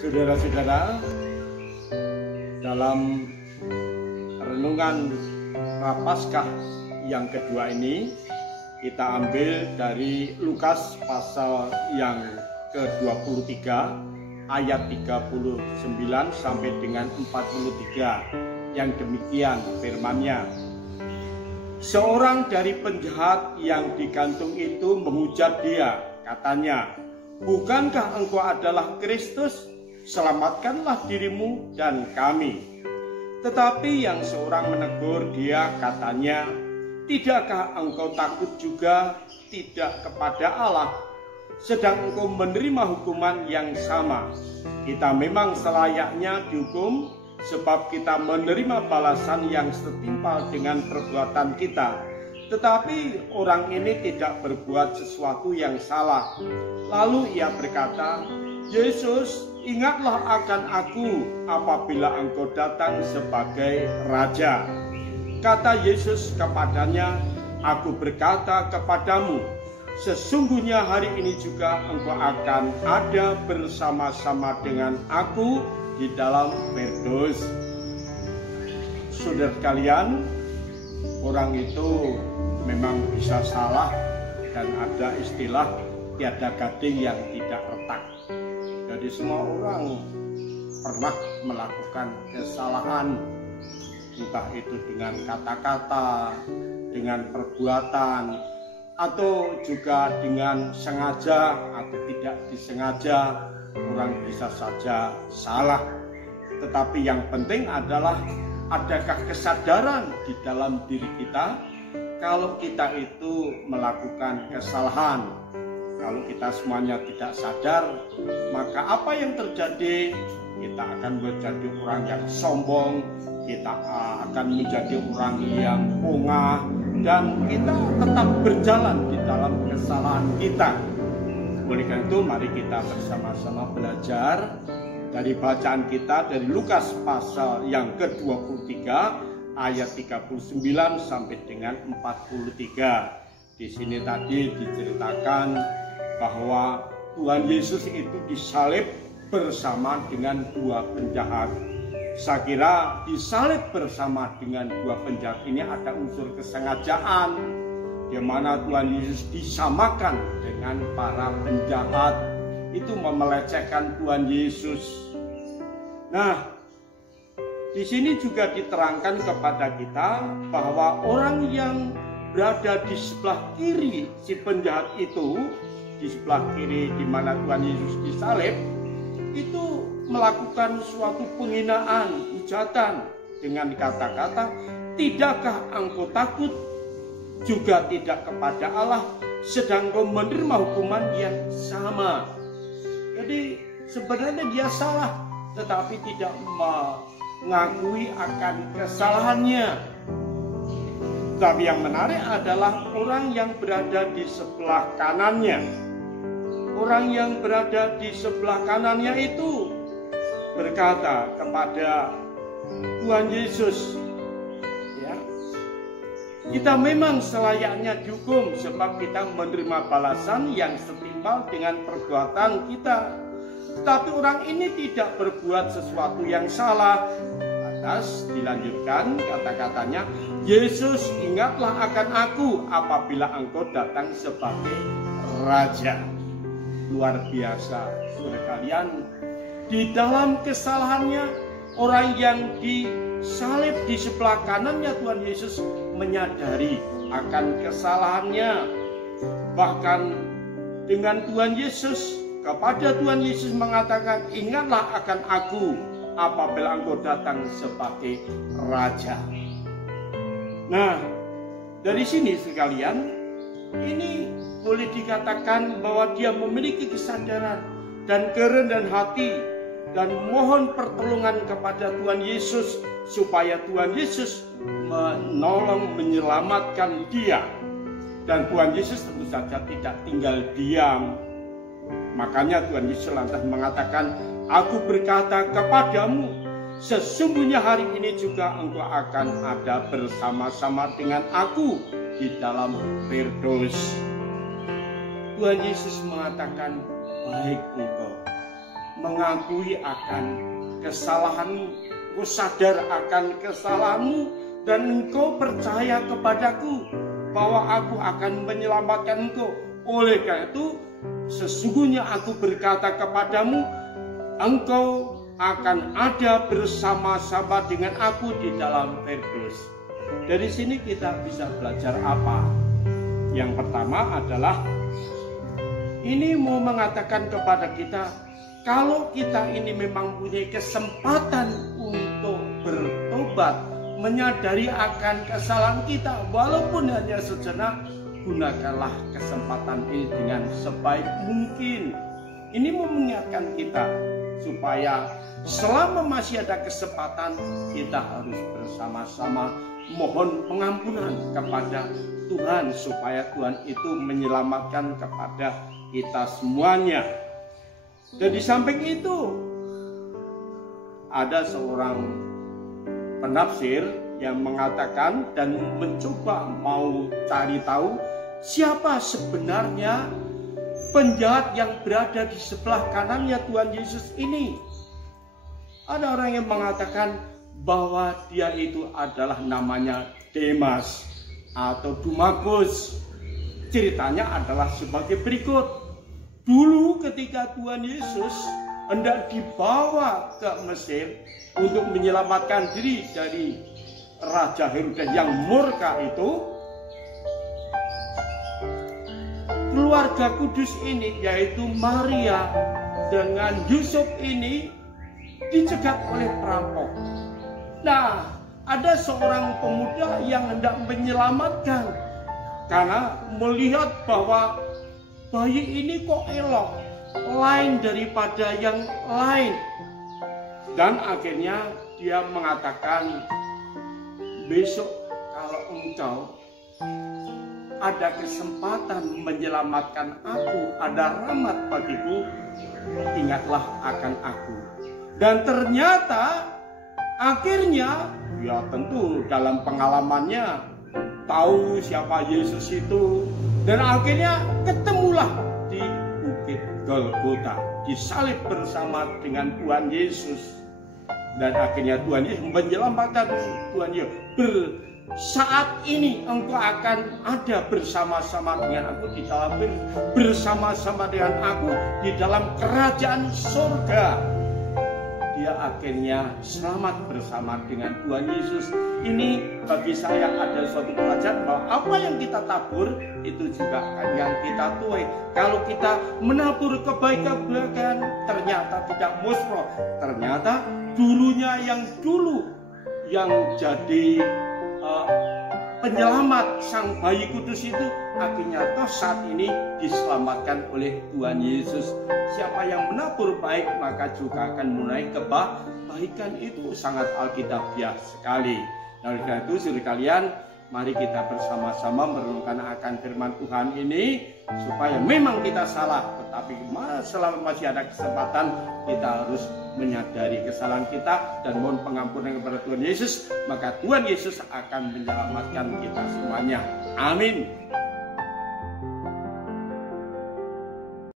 Saudara-saudara, dalam renungan Prapaskah yang kedua ini kita ambil dari Lukas pasal yang ke-23 ayat 39 sampai dengan 43, yang demikian firman-Nya. Seorang dari penjahat yang digantung itu menghujat dia, katanya, "Bukankah engkau adalah Kristus? Selamatkanlah dirimu dan kami." Tetapi yang seorang menegur dia, katanya, "Tidakkah engkau takut juga tidak kepada Allah, sedang engkau menerima hukuman yang sama? Kita memang selayaknya dihukum, sebab kita menerima balasan yang setimpal dengan perbuatan kita. Tetapi orang ini tidak berbuat sesuatu yang salah." Lalu ia berkata, "Yesus, ingatlah akan aku apabila engkau datang sebagai Raja." Kata Yesus kepadanya, "Aku berkata kepadamu, sesungguhnya hari ini juga engkau akan ada bersama-sama dengan aku di dalam Firdaus." Saudara sekalian, orang itu memang bisa salah, dan ada istilah tiada gading yang tidak retak. Jadi semua orang pernah melakukan kesalahan, entah itu dengan kata-kata, dengan perbuatan, atau juga dengan sengaja atau tidak disengaja. Orang bisa saja salah. Tetapi yang penting adalah adakah kesadaran di dalam diri kita kalau kita itu melakukan kesalahan. Kalau kita semuanya tidak sadar, maka apa yang terjadi? Kita akan menjadi orang yang sombong, kita akan menjadi orang yang pongah, dan kita tetap berjalan di dalam kesalahan kita. Oleh karena itu, mari kita bersama-sama belajar dari bacaan kita dari Lukas pasal yang ke-23 ayat 39 sampai dengan 43. Di sini tadi diceritakan bahwa Tuhan Yesus itu disalib bersama dengan dua penjahat. Saya kira disalib bersama dengan dua penjahat ini ada unsur kesengajaan, di mana Tuhan Yesus disamakan dengan para penjahat, itu memelecehkan Tuhan Yesus. Nah, di sini juga diterangkan kepada kita bahwa orang yang berada di sebelah kiri si penjahat itu, di sebelah kiri di mana Tuhan Yesus disalib, itu melakukan suatu penghinaan, hujatan dengan kata-kata, "Tidakkah engkau takut juga tidak kepada Allah, sedang kau menerima hukuman yang sama?" Jadi sebenarnya dia salah, tetapi tidak mengakui akan kesalahannya. Tapi yang menarik adalah orang yang berada di sebelah kanannya. Orang yang berada di sebelah kanannya itu berkata kepada Tuhan Yesus, ya, "Kita memang selayaknya dihukum, sebab kita menerima balasan yang setimpal dengan perbuatan kita. Tetapi orang ini tidak berbuat sesuatu yang salah." Atas dilanjutkan kata-katanya, "Yesus, ingatlah akan aku apabila engkau datang sebagai Raja." Luar biasa, saudara kalian. Di dalam kesalahannya, orang yang disalib di sebelah kanannya Tuhan Yesus menyadari akan kesalahannya. Bahkan dengan Tuhan Yesus, kepada Tuhan Yesus mengatakan, "Ingatlah akan aku apabila engkau datang sebagai Raja." Nah, dari sini sekalian, ini boleh dikatakan bahwa dia memiliki kesadaran dan kerendahan hati dan mohon pertolongan kepada Tuhan Yesus supaya Tuhan Yesus menolong, menyelamatkan dia. Dan Tuhan Yesus tentu saja tidak tinggal diam. Makanya Tuhan Yesus lantas mengatakan, "Aku berkata kepadamu, sesungguhnya hari ini juga engkau akan ada bersama-sama dengan aku di dalam Firdaus." Tuhan Yesus mengatakan, "Baik engkau." mengakui akan kesalahanmu, engkau sadar akan kesalahanmu, dan engkau percaya kepadaku bahwa aku akan menyelamatkan engkau. Oleh karena itu, sesungguhnya aku berkata kepadamu, engkau akan ada bersama-sama dengan aku di dalam Firdaus. Dari sini kita bisa belajar apa? Yang pertama adalah ini mau mengatakan kepada kita, kalau kita ini memang punya kesempatan untuk bertobat, menyadari akan kesalahan kita, walaupun hanya sejenak, gunakanlah kesempatan ini dengan sebaik mungkin. Ini mau mengingatkan kita supaya selama masih ada kesempatan, kita harus bersama-sama mohon pengampunan kepada Tuhan, supaya Tuhan itu menyelamatkan kepada kita semuanya. Dan di samping itu, ada seorang penafsir yang mengatakan dan mencoba mau cari tahu siapa sebenarnya penjahat yang berada di sebelah kanannya Tuhan Yesus ini. Ada orang yang mengatakan bahwa dia itu adalah namanya Demas atau Dumagus. Ceritanya adalah sebagai berikut. Dulu ketika Tuhan Yesus hendak dibawa ke Mesir untuk menyelamatkan diri dari Raja Herodes yang murka itu, keluarga kudus ini yaitu Maria dengan Yusuf ini dicegat oleh perampok. Nah, ada seorang pemuda yang hendak menyelamatkan karena melihat bahwa bayi ini kok elok, lain daripada yang lain. Dan akhirnya dia mengatakan, besok kalau engkau ada kesempatan menyelamatkan aku, ada rahmat bagiku, ingatlah akan aku. Dan ternyata akhirnya, ya tentu dalam pengalamannya tahu siapa Yesus itu, dan akhirnya ketemulah di Bukit Golgota, disalib bersama dengan Tuhan Yesus. Dan akhirnya Tuhan Yesus menyelamatkan Tuhan Yesus. Saat ini engkau akan ada bersama-sama dengan aku di dalam, bersama-sama dengan aku di dalam kerajaan surga. Dia akhirnya selamat bersama dengan Tuhan Yesus. Ini bagi saya ada suatu pelajaran bahwa apa yang kita tabur itu juga yang kita tuai. Kalau kita menabur kebaikan ternyata tidak musroh, ternyata dulunya yang jadi penyelamat sang bayi kudus itu akhirnya toh saat ini diselamatkan oleh Tuhan Yesus. Siapa yang menabur baik maka juga akan menuai kebaikan. Itu sangat alkitabiah sekali. Nah, oleh karena itu saudara kalian, mari kita bersama-sama merenungkan akan firman Tuhan ini, supaya memang kita salah, tetapi selama masih ada kesempatan kita harus menyadari kesalahan kita dan mohon pengampunan kepada Tuhan Yesus, maka Tuhan Yesus akan menyelamatkan kita semuanya. Amin.